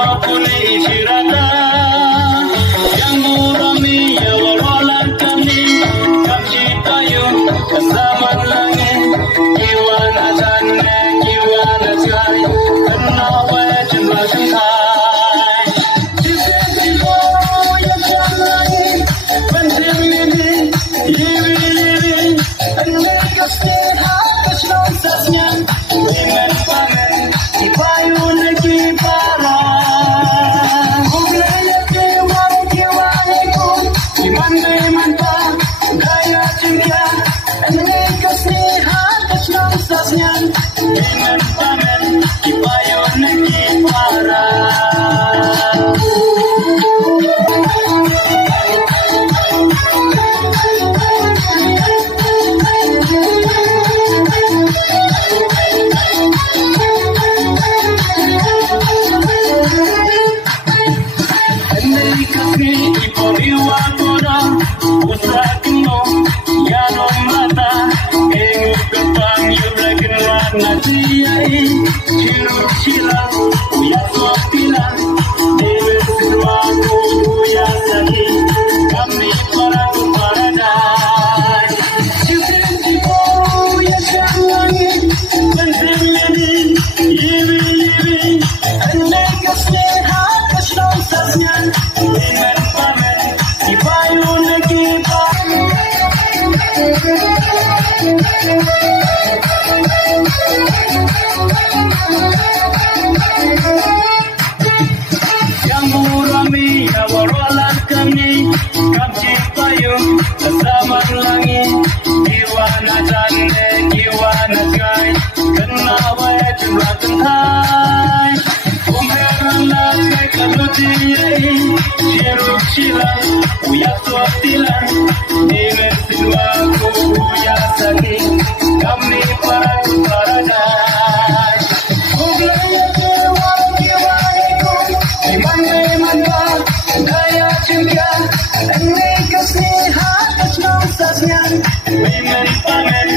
maupun isyarat yang murami ya wawalan kami kami tayo kasama langit jiwa na sana jiwa na sky penawa jumlah sengkai sisimu yang langit penting ini liwi andai kasih harus nonsasnya iman pamen ibayu lagi para kublaya kiwaniku iman pa daya cinta andai kasih harus nonsasnya iman pamen ibayu lagi para yang murami ya wawalan kami kami payung bersama langit jiwa na jane jiwa na sky kenawa jumlah kentai umeran lakai kalutiyai siruk silang uyak suatilan dengan siluaku uyak sani kami para paradise kublaya kiwaniku iman pa daya cinta andai kasih harus nonsasnya iman pamen